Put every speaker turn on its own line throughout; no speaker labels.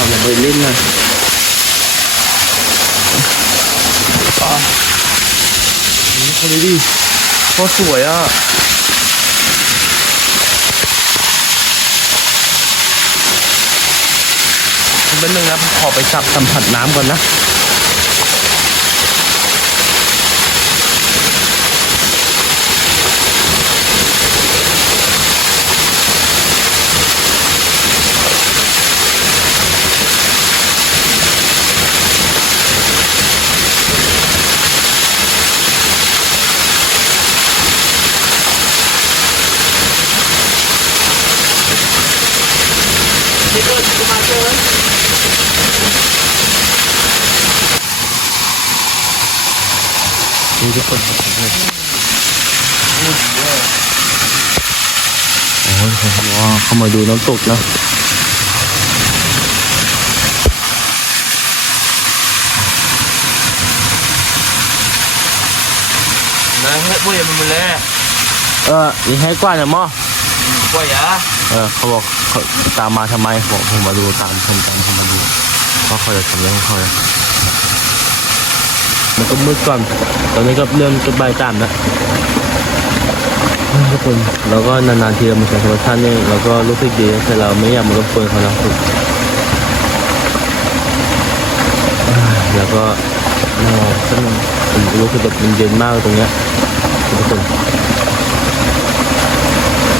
เราอย่าไปเล่นนะอะนี่คนนี้ดิโคตรสวยอะเป็นหนึ่งนะขอไปจับสัมผัสน้ำก่อนนะ
นี่ก็จะมาเจอ
นี่ทุกคนครับผมเลยโอ้ยผม กนะ
นะเฮ้ยพวยเลย
เออนี่ให้กว่าเนี่ยมอ
พวกอย่า
เออเขาบอกเขาตามมาทำไมบอกผมมาดูตามผมตามผมมาดูว่าเขาจะทำเรื่องของเขาเนี่ยมันก็มืดก่อน ตอนนี้ก็เริ่มจะบ่ายสามแล้วทุกคนแล้วก็นานๆทีเรามาใช้ธรรมชาตินี่เราก็รู้สึกดีแต่เราไม่อยากมารบกวนเขาแล้วแล้วก็นอนสักหน่อยผมรู้สึกแบบมันเย็นมากตรงเนี้ยทุกคน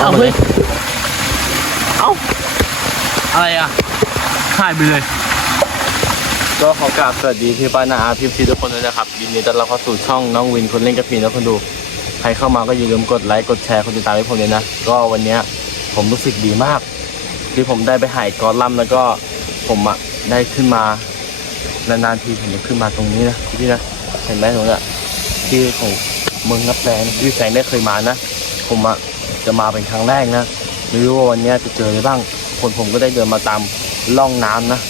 เอาเฮ้ย
เอ้าอะไรอะหายไปเลย ก็ขอกราบสวัสดีพี่ป้านาอาพี่พีทุกคนด้วยนะครับยินดีต้อนรับเข้าสู่ช่องน้องวินคนเล่นกระพีนะคนดู ใครเข้ามาก็อย่าลืมกดไลค์กดแชร์กดติดตามให้ผมเลยนะ ก็วันเนี้ยผมรู้สึกดีมาก ที่ผมได้ไปหายกอลัมน์แล้วก็ผมอะได้ขึ้นมานานๆทีผมจะขึ้นมาตรงนี้นะพี่นะเห็นไหมตรงเนี้ยที่ของเมืองนับแสงที่แสงได้เคยมานะ ผมอะ จะมาเป็นครั้งแรกนะไม่รู้ว่าวันนี้จะเจออะไรบ้าง คนผมก็ได้เดินมาตามล่องน้ำนะ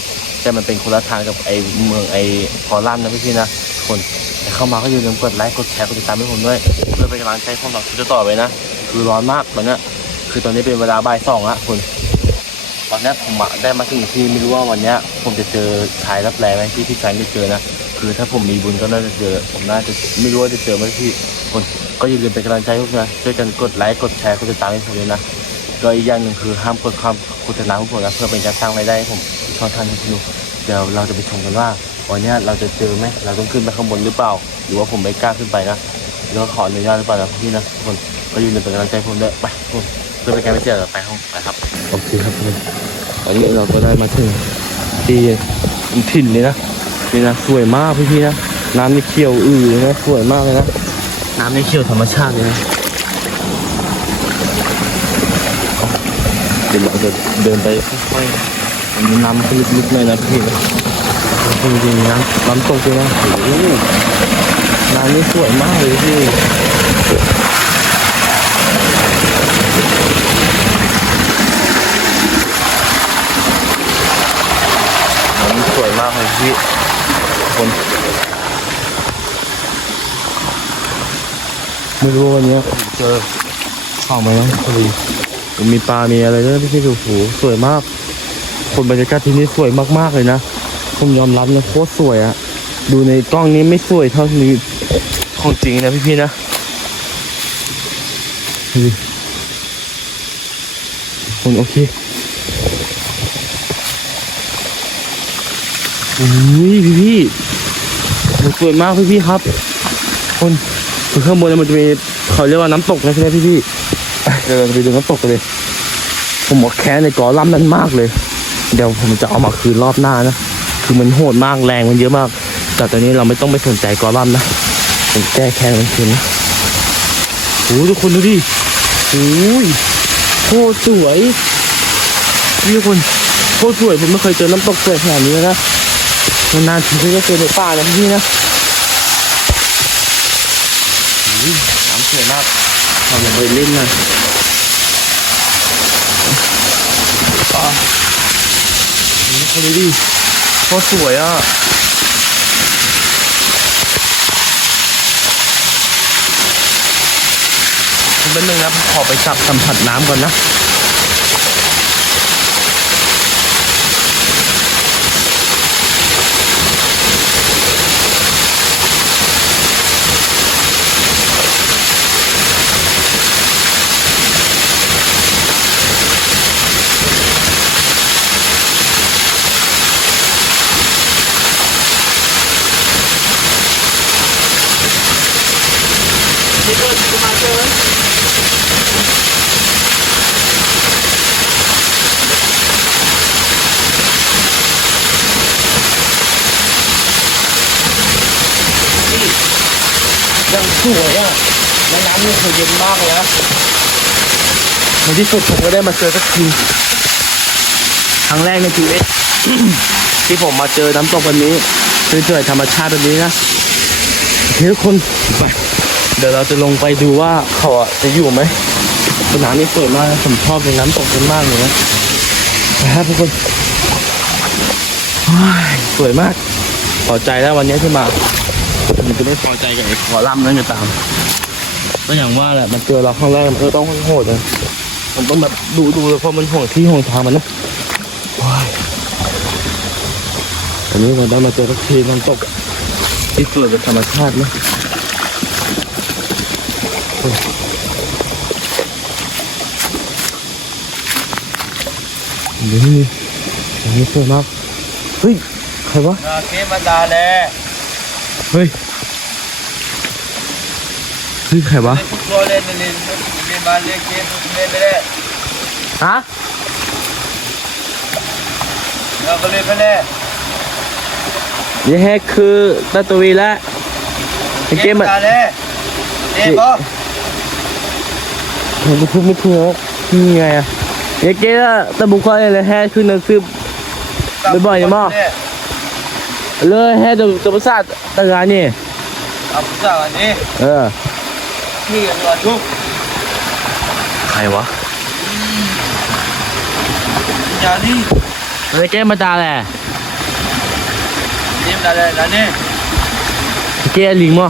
แต่มันเป็นคนละทางกับไอ้เมืองไอ้คอลัมน์นะพี่ๆนะ คนแต่เข้ามาก็อย่าลืมกดไลค์กดแชร์กดติดตามให้ผมด้วยเพื่อเป็นกำลังใจให้ผมต่อจะต่อไปนะ คือร้อนมากตอนนี้คือตอนนี้เป็นเวลาบ่ายสองละคุณตอนนี้ผมได้มาถึงที่ไม่รู้ว่าวันนี้ผมจะเจอชายรับแรงไหมที่พี่ชายไม่เจอนะ คือถ้าผมมีบุญก็น่าจะเจอ ผมน่าจะไม่รู้ว่าจะเจอไหมพี่คน ก็อย่าลืมเป็นกำลังใจให้ผมนะช่วยกันกดไลค์กดแชร์กดติดตามให้ผมด้วยนะก็อีกอย่างหนึ่งคือห้ามกดความโฆษณาของผมนะเพื่อเป็นการสร้างรายได้ให้ผมช่องทางยูทูบเดี๋ยวเราจะไปชมกันว่าวันนี้เราจะเจอไหมเราต้องขึ้นไปข้างบนหรือเปล่า หรือว่าผมไม่กล้าขึ้นไปนะแล้วขออนุญาตหรือเปล่านะพี่นะทุกคนก็อยืนเป็นกำลังใจผมด้วยไปทุกคนเพื่อเป็นการไม่เสียเวลาไปห้องไปครับโอเคครับทุกคนนนี้เราก็ได้มาถึงที่ถิ่นเลยนะนี่นะสวยมากพี่พี่ๆนะน้ำนี่เขียวอือนะสวยมากเลยนะ น้ำในเขียวธรรมชาติเลยนะเดี๋ยวเราจะเดินไปค่อยๆอันนี้น้ำลึกๆเลยนะพี่จริงๆน้ำน้ำตกเลยนะโอ้โหน้ำนี่สวยมากเลยพี่น้ำนี่สวยมากเลยพี่คน ไม่รู้วันนี้เจอข้าวไหมนะพอดีมีปลา มีอะไรด้วยพี่พี่ดูโหสวยมาก คนบรรยากาศที่นี่สวยมากๆเลยนะ ผมยอมรับนะโคตรสวยอะดูในกล้องนี้ไม่สวยเท่านี้ของจริงนะพี่พี่นะดูคนโอเคโอ้ยพี่พี่สวยมากพี่พี่ครับ คน คือข้างบนเนี่ยมันจะมีเขาเรียกว่าน้ำตกนะใช่ไหมพี่พี่ๆอะเดี๋ยวเราจะไปดูน้ำตกกันเลย ผมบอกแค้นในกอลัมน์นั้นมากเลย เดี๋ยวผมจะเอามาคืนรอบหน้านะ คือมันโหดมากแรงมันเยอะมาก แต่ตอนนี้เราไม่ต้องไปสนใจกอลัมน์นะผมแก้แค้นมันคืนนะโอ้โหทุกคนดูดิโอ้ยโคตรสวยนี่ทุกคนโคตรสวยผมไม่เคยเจอน้ำตกสวยขนาดนี้นะนานๆทีจะเจอในป่านะพี่นะโอ้ย น้ำสวยมากเราอย่าไปเล่นนะอะนี่คนนี้ดิโคตรสวยอะเป็นหนึ่งนะผมขอไปจับสัมผัสน้ำก่อนนะ
จะมาเจอ
ยังสวยอะและน้ำนี่คือเย็นมากเลยนะในที่สุดผมก็ได้มาเจอสักที ครั้งแรกในชีวิตที่ผมมาเจอน้ำตกแบบนี้สวยๆธรรมชาติแบบนี้นะเคทุกคนไป เดี๋ยวเราจะลงไปดูว่าเขาอะจะอยู่ไหมสนามนี้สวยมากนะผมชอบในน้ำตกนี้มากเลยนะนะครับทุกคนว้ายสวยมากพอใจแล้ววันนี้ที่มามันจะไม่พอใจกับไอ้คอลัมน์นั่นก็ตามก็อย่างว่าแหละมันเจอเราครั้งแรกมันก็ต้องโหดเลยผมต้องแบบดูดูเลยเพราะมันห่วงที่ห่วงทางมันนะว้ายอันนี้เราได้มาเจอสักทีน้ำตกที่สวยเป็นธรรมชาตินะโอ้ย นี่อันนี้สวยมากเฮ้ย ใครวะ
นาเคมาดาแล
เฮ้ยเฮ้ยใครวะ
ทุกตัวเลยนี่นี่มาเรียกเกมเล่นไปเลย
ฮะ
เราก็เลยไปเลย
นี่แฮกคือตาตวีแล้วไอ้เกมมัน
ดาแลเอ๊ะบอ
ผมไม่พูดไม่ถูกนี่ไงอะไอ้เกมอะตะบุคคลเลยแฮกคือหนังสือเลยแฮกตัวตัวประสาทตะงานนี่
เอาผู้สาวอันนี้
เออ
ที่กันตัวทุก
ใครวะ
อย่างนี้
ไอ้เกมมาตาแหละ
เกมดาแลดานี่
ไอ้เกมลิงมั้ง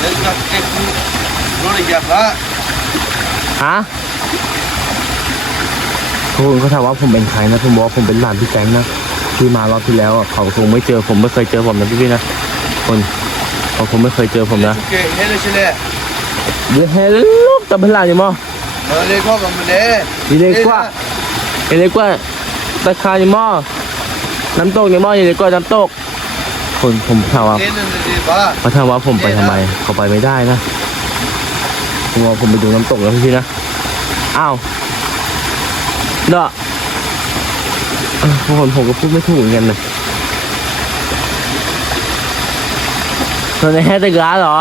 เล่นกับเกมรู้ได้ยังละ
ฮะทุกคนเขาถามว่าผมเป็นใครนะผมบอกว่าผมเป็นหลานพี่แจงนะที่มารอบที่แล้วอะเขาคงไม่เจอผมไม่เคยเจอผมนะพี่พี่ๆนะคนเขาคงไม่เคยเจอผมนะ
โอเคเฮ้ยเลยใช่เลย
เดี๋ยวให้ลูกตะเป็นหลานยังมั้ง
เออเลยพ่อกับมันเลย
ดีเลยกว่าเอเล็กว่าตะคาในหม้อน้ำตกในหม้อเอเล็กว่าน้ำตกคนผมถามว่า
เล่นนั่นเลยบ้า
เขาถามว่าผมไปทำไมเขาไปไม่ได้นะ ผมว่าผมไปดูน้ำตกแล้วพี่ๆนะ อ้าวเด้อเออทุกคนผมก็พูดไม่ถูกเหมือนกันนะตอนในแฮตะกร้าเหรอ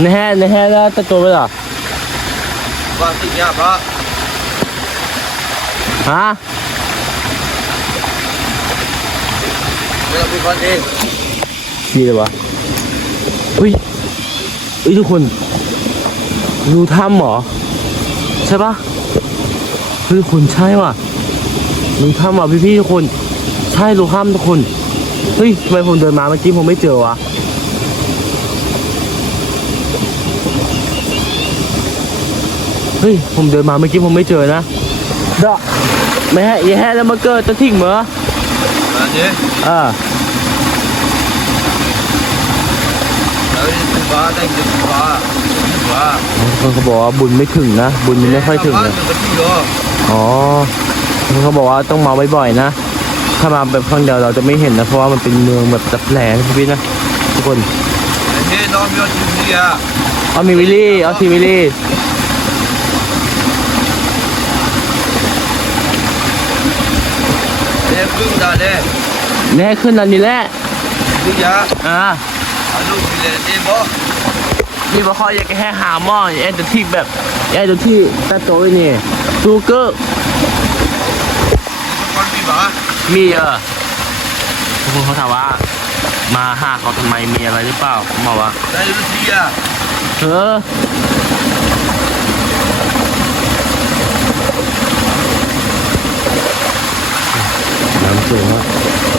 ในแฮในแฮแล้วตะโกนไปเหรอ
บ้าสิยาบ้า
ฮะ
เวลาไปก่อนเอง
ดีเลยวะ เฮ้ยเฮ้ยทุกคนรูถ้ำเหรอ ใช่ปะเฮ้ยทุกคนใช่ว่ะรูถ้ำว่ะพี่พี่ๆทุกคน ใช่รูถ้ำทุกคนเฮ้ยทำไมผมเดินมาเมื่อกี้ผมไม่เจอวะเฮ้ยผมเดินมาเมื่อกี้ผมไม่เจอนะเด้อไม่ให้อย่าให้แล้วมาเกิดตะทิ้งเหรอ
อันนี้
อ่า
เราเป็นบ้า ได้เป็นบ้าบ้า
เขาบอกว่าบุญไม่ถึงนะ บุญมันไม่ค่อยถึง
บ้า
นะ
ถึงที่ก็
อ๋อเขาบอกว่าต้องมาบ่อยๆนะ ถ้ามาแบบครั้งเดียวเราจะไม่เห็นนะ เพราะว่ามันเป็นเมืองแบบจับแหลนะพี่นะทุกคน
เฮ้ยน้องมีอะไรที่นี่อะ
เอามีวิลลี่เอาทีวิลลี่
เด็กพึ่งดาเล่
แน่ขึ้นอันนี้แหละ
พึ่งยา
อ่า
อา ลูกมีเลยเด็กบอ
นี่บอกเขาอยากจะให้หาหม้อไอ้ตัวที่แบบไอ้ตัวที่ตาโตไอ้นี่ซูเกอร์
คนมีบ้า
มีเออทุกเขาถามว่า มาหาเขาทำไมมีอะไรหรือเปล่าผมบอกว่า
ได้รู้ที่อะ
เออน้ำสูงอะ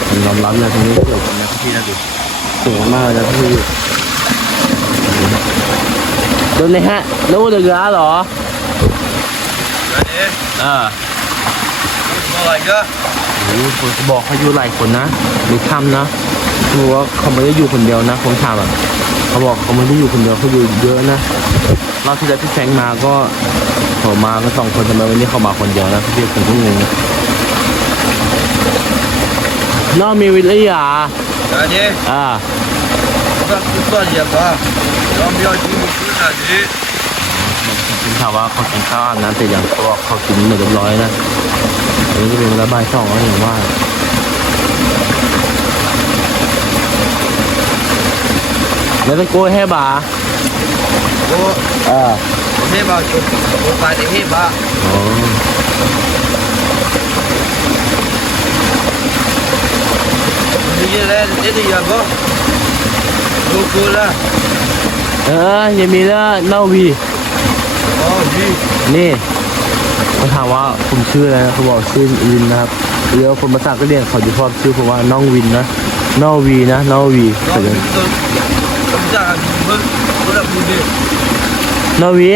มันยอมรับเลยตรงนี้สวยจริงนะพี่นะดู สวยมากเลยนะพี่โดนเลยฮะรู้เดือดเหรอ
ได้เด็ก
เออ
อะไรก็
โอ้โหคนเขาบอกเขาอยู่หลายคนนะมีถ้ำนะรู้ว่าเขาไม่ได้อยู่คนเดียวนะผมถามอะเขาบอกเขาไม่ได้อยู่คนเดียวเขาอยู่เยอะนะรอบที่แล้วพี่แฟรงค์มาก็เขามาก็สองคนทำไมวันนี้เขามาคนเดียวนะพี่ผมก็งง No mi wilija. Ja nie? A. Ona przypadnie jadła. Ja
miałem ci muszyna, nie? กิ
นข้าวว่าเขากินข้าวอาบนแต่อย่างเขาเขากินหมดเรียบร้อยนะอันนี้ก็เป็นระบายสองแล้อย่างว่าแล้วจะโกนให้บ่า
โอ้
เออ
ให้บ่าจุดโอ้ไปแต่ให้บ่า
โอ้ Yeren dedi ya bu. Kukula. Aa, Yemila
Navi. Navi.
นี่เขาถามว่าผมชื่ออะไรเขาบอกชื่อวินนะครับเดี๋ยวคนมาสั่ก็เรียกเขาจะพอบชื่อผมว่าน้องวินนะน้อวีนะน้อวีแต่เดี๋ยว
จากมึงกูรั
บมึง
ดิน้อวี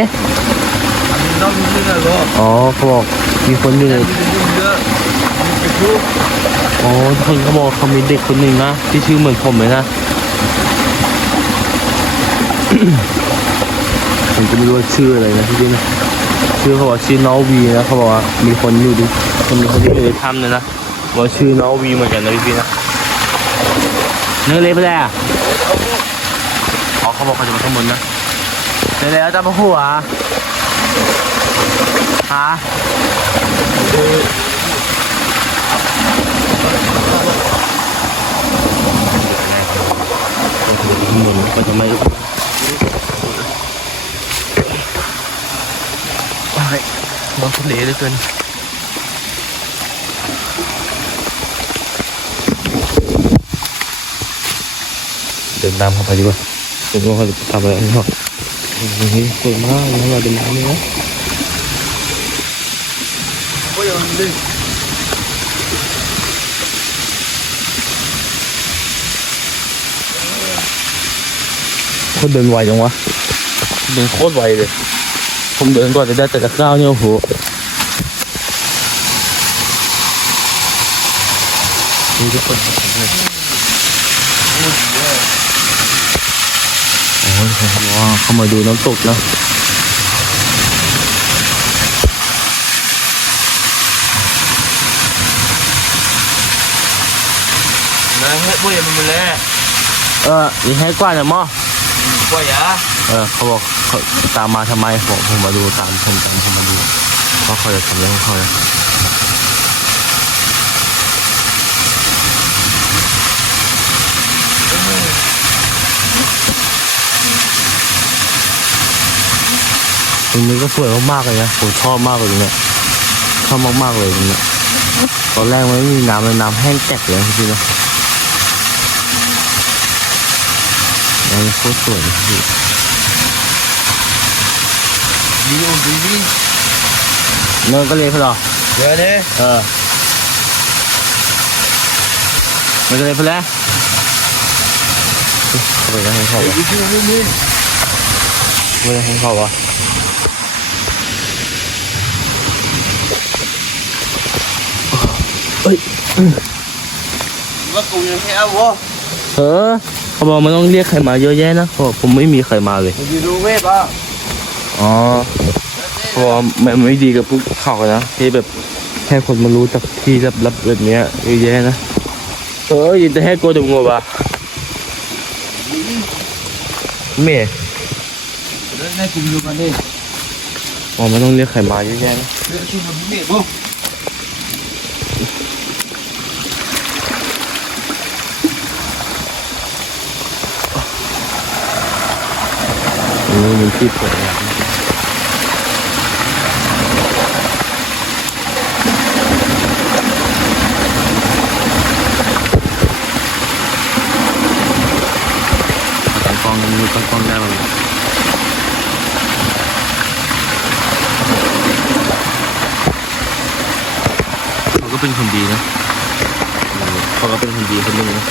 อ๋อเขาบอกมีคนอยู่ใน คนเขาบอกเขามีเด็กคนหนึ่งนะที่ชื่อเหมือนผมเลยนะผมก็ไม่รู้ว่าชื่ออะไรนะที่จริงนะชื่อเขาบอกชื่อน้องวีนะเขาบอกว่ามีคนอยู่ดิคนมีคนที่อยู่ในถ้ำเนี่ยนะว่าชื่อน้องวีเหมือนกันนะพี่พี่นะเนื้อเละไปแล้วอ๋อเขาบอกเขาจะมาข้างบนนะเดี๋ยวแล้วจะมาหัวฮะข้างบน มันจะไม่น้องทะเลเหลืเกินเดินตามเขาไปดีกว่าเดินวเขาจะทำอะไรนี่หรอนี่สวยมากนะเราเดินน้เนี่นโอ้
ยมั
นดึ เาเดินไวจังวะ เดินโคตรไวเลย ผมเดินกว่าจะได้แต่ละก้าวเนี่ยโอ้โหนี่ทุกคนเลยโอ้ยโอ้หเข้ามาดูน้ำตกนอ้
ยเฮ้ยมัน
เลยเออนี่ให้กว่าเนี่ยมอ
我呀，
เออเขาบอกเขาตามมาทำไมผมผมมาดูตามผมตามผมมาดูว่าเขาจะทำเรื่องของเขานะตรงนี้ก็สวยมากๆเลยนะผมชอบมากเลยตรงเนี้ยชอบมากๆเลยตรงเนี้ยตอนแรกมันไม่มีน้ำเลยน้ำแห้งแตกเลยนะพี่นะ เราโคตรสวยเลพี่
ดีอุ่นดีดี
เนิอก็เลยพลหรอ
เดี๋ยวนี้
เออมัอก็เลยพอแล้วเข้าไปแล้วให้เข้า
ไป
ไม่ได้ให้เข้าวะเฮ้ย
ว่ากูยังไม่
เอาวะ เออเขาบอกมันต้องเรียกใครมาเยอะแยะนะเขาบผมไม่มีใครมาเลย
อยู่ดูเวฟ
อะอ๋อเพราะมันไม่ดีกับพวกเขานะที่แบบให้คนมารู้จักที่ลับๆแบบเนี้ยเยอะแยะนะเออยินแต่ให้กลัวจะงัวปะเมย์
แล้วนายคุณดูมันดิ
อ๋อมันต้องเรียกใครมาเยอะแยะนะ
เรียกชื่
มันเมย์ปุ๊ สวยงามตั้งกล้องมันตั้งกล้องได้ไหมเขาก็เป็นคนดีนะเออเขาก็เป็นคนดีคนหนึ่งนะ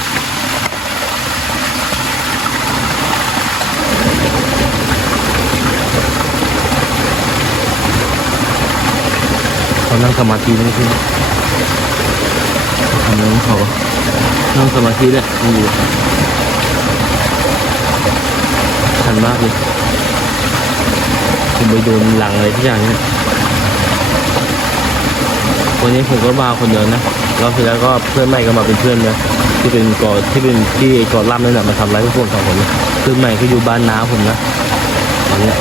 เขานั่งสมาธินี่พี่ทำอะไรของเขานั่งสมาธิแหละนั่งอยู่ทันมากเลยผมไปโดนหลังอะไรทุกอย่างเนี่ยวันนี้ผมก็มาคนเดียวนะรอบที่แล้วก็เพื่อนใหม่ก็มาเป็นเพื่อนนะที่เป็นกอดที่เป็นที่ไอ้กอล่ำนั่นแหละมาทำร้ายพวกผมสองคนเพื่อนใหม่ก็อยู่บ้านน้าผมนะตอนเนี้ย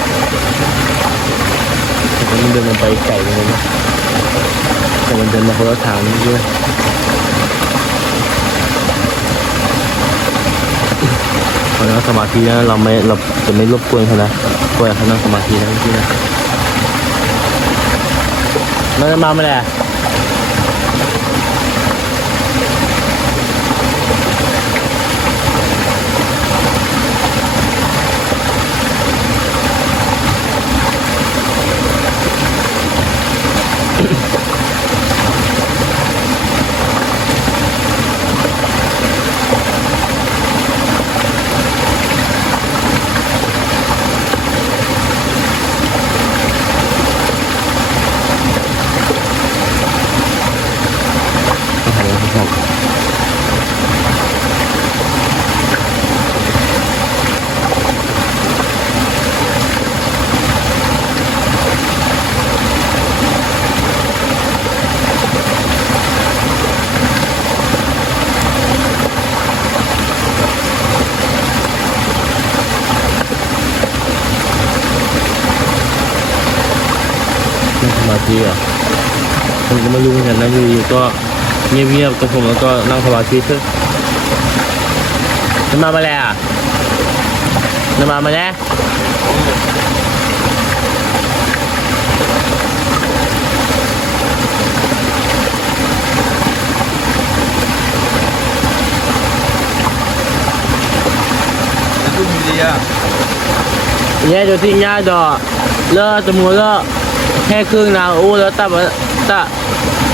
แต่ก็มันเดินไปไกลเลยนะ แต่มันเดินมาคนละทางนี่ด้วยเขานั่งสมาธินะเราไม่เราจะไม่รบกวนเขานะปล่อยเขานั่งสมาธินะพี่นะมันจะมาไม่ได้ นั่งสมาธิเหรอผมก็ไม่รู้เหมือนกันนะอยู่ๆก็เงียบๆกับผมแล้วก็นั่งสมาธิเถอะจะมามาแล้วอะจะมามาแล้ว
Itu milia.
เนี่ยเดี๋ยวทิ้งยาดอกเลิกสมมติว่า แค่ครึ่งนะอู้แล้วตับตะ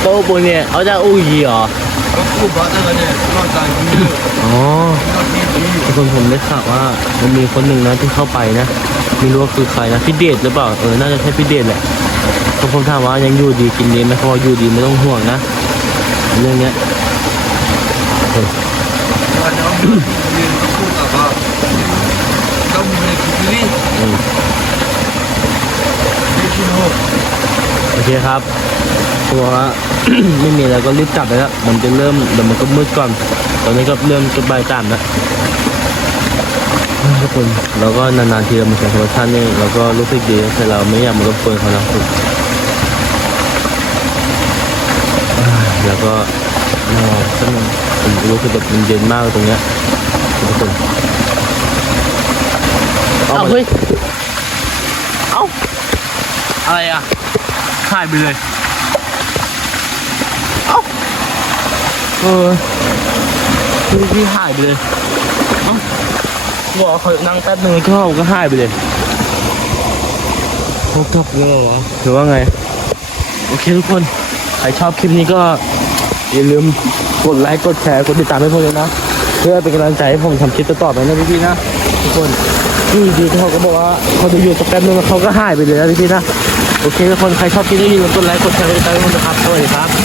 โต๊ะบนเนี่ยเอาจะอู้ยีเหรอ
Aku baca kan ya. Kau tak gila.
อ๋อ
Kau tidur.
ทุกคนผมได้ข่าวว่ามันมีคนหนึ่งนะที่เข้าไปนะไม่รู้ว่าคือใครนะพี่เดชหรือเปล่าเออน่าจะใช่พี่เดชแหละก็ผมถามว่ายังอยู่ดีกินดีไหมเขาบอกอยู่ดีไม่ต้องห่วงนะเรื่องเนี้ยเออ คครับตัวไม่มีอะไรก็รีบกลับไปแล้วมันจะเริ่มเดี๋ยวมันก็มืดก่อน ตอนนี้ก็เริ่มจะบ่ายสามแล้วทุกคนแล้วก็นานๆทีเรามาใช้ธรรมชาตินี่เราก็รู้สึกดีแต่เราไม่อยากมารบกวนเขานะอ่าแล้วก็นอนสักหนึงผมรู้สึกแบบมันเย็นมากตรงเนี้ยทุกคนเอาเฮ้ยเอาอะไรอะ หายไปเลย เอ้า เออพี่พี่หายไปเลยเอ้าบอกเขานั่งแป๊บนึงแล้วก็เขาก็หายไปเลยเขากลับแล้วเหรอวะหรือว่าไง โอเคทุกคน ใครชอบคลิปนี้ก็ อย่าลืมกดไลค์ กดแชร์ กดติดตามให้ผมด้วยนะ เพื่อเป็นกำลังใจให้ผมทำคลิปต่อๆไปนะพี่ๆนะ ทุกคนอยู่ดีๆเขาก็บอกว่าเขาจะอยู่สักแป๊บนึงแล้วเขาก็หายไปเลยนะพี่ๆนะ โอเคทุกคนใครชอบคลิปนี้อย่าลืมกดไลค์กดแชร์กดติดตามให้ผมนะครับสวัสดีครับ